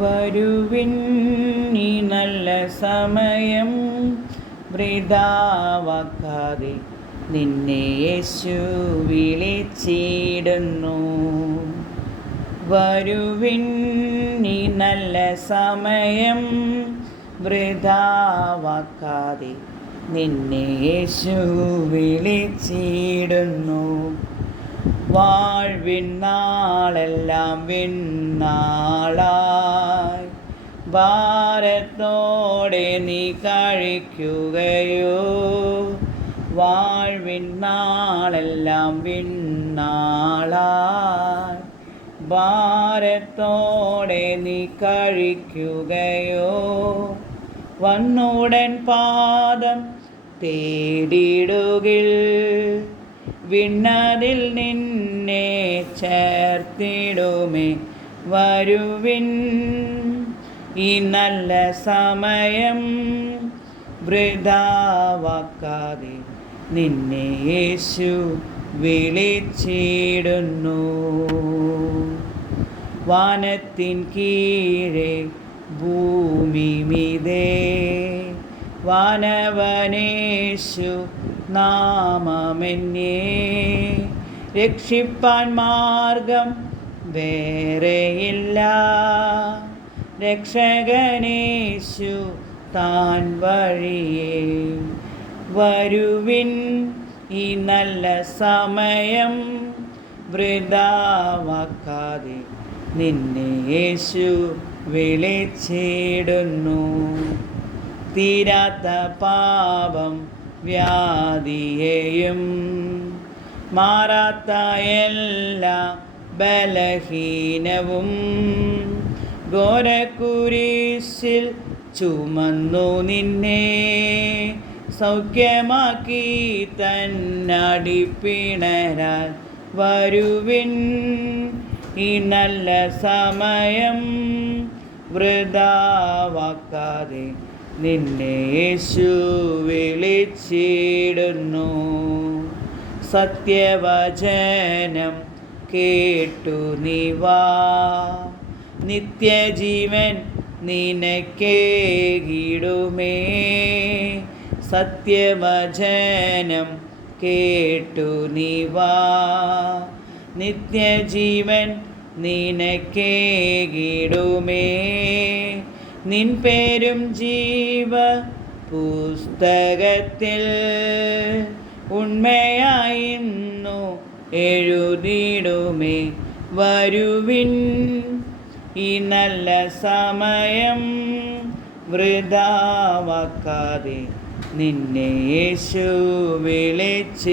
വരുവിൻ നീ നല്ല സമയം വൃതാവാക്കാതെ നിന്നെ യേശു വിളിച്ചിടുന്നു. വരുവിൻ നീ നല്ല സമയം വൃതാവാക്കാതെ നിന്നെ യേശു വിളിച്ചിടുന്നു. വാഴ്വിൻ നാളെല്ലാം വിണ്ണാളായി ഭാരത്തോടെ നീ കഴിക്കുകയോ? വാഴ്വിൻ നാളെല്ലാം വിണ്ണാളാ ഭാരത്തോടെ നീ കഴിക്കുകയോ? വന്നുടൻ പാദം തേടിടുകിൽ. വിണ്ണതിൽ നിന്നെ ചേർത്തിടുമേ വരുവിൻ. ഈ നല്ല സമയം വൃതാവാക്കാതെ നിന്നെ യേശു വിളിച്ചിടുന്നു. വാനത്തിൻ കീഴെ ഭൂമി മിതേ വാനവനേശു നാമമെന്നേ. രക്ഷിപ്പാൻ മാർഗം വേറെയില്ല. രക്ഷകനേശു താൻ വഴിയേ. വരുവിൻ ഈ നല്ല സമയം വൃതാവാക്കാതെ നിന്നെ യേശു വിളിച്ചിടുന്നു. തീരാത്ത പാപം വ്യാധിയെയും മാറാത്ത എല്ലാ ബലഹീനവും ഘോരക്കുരിശിൽ ചുമന്നു നിന്നെ. സൗഖ്യമാക്കി തന്നടിപ്പിണരാൻ വരുവിൻ. ഈ നല്ല സമയം വൃതാവാക്കാതെ നിന്നെ യേശു വിളിച്ചിടുന്നു. സത്യവചനം കേട്ടു നിവാ നിത്യജീവൻ നിനക്കേകിടുമേ സത്യവചനം കേട്ടു നിവാ നിത്യജീവൻ നിനക്കേകിടുമേ നിൻ പേരും ജീവ പുസ്തകത്തിൽ ഉണ്മയായിരുന്നു എഴുതിടുമേ. വരുവിൻ ഈ നല്ല സമയം വൃതാവാക്കാതെ നിന്നെ യേശു വിളിച്ചിടുന്നു.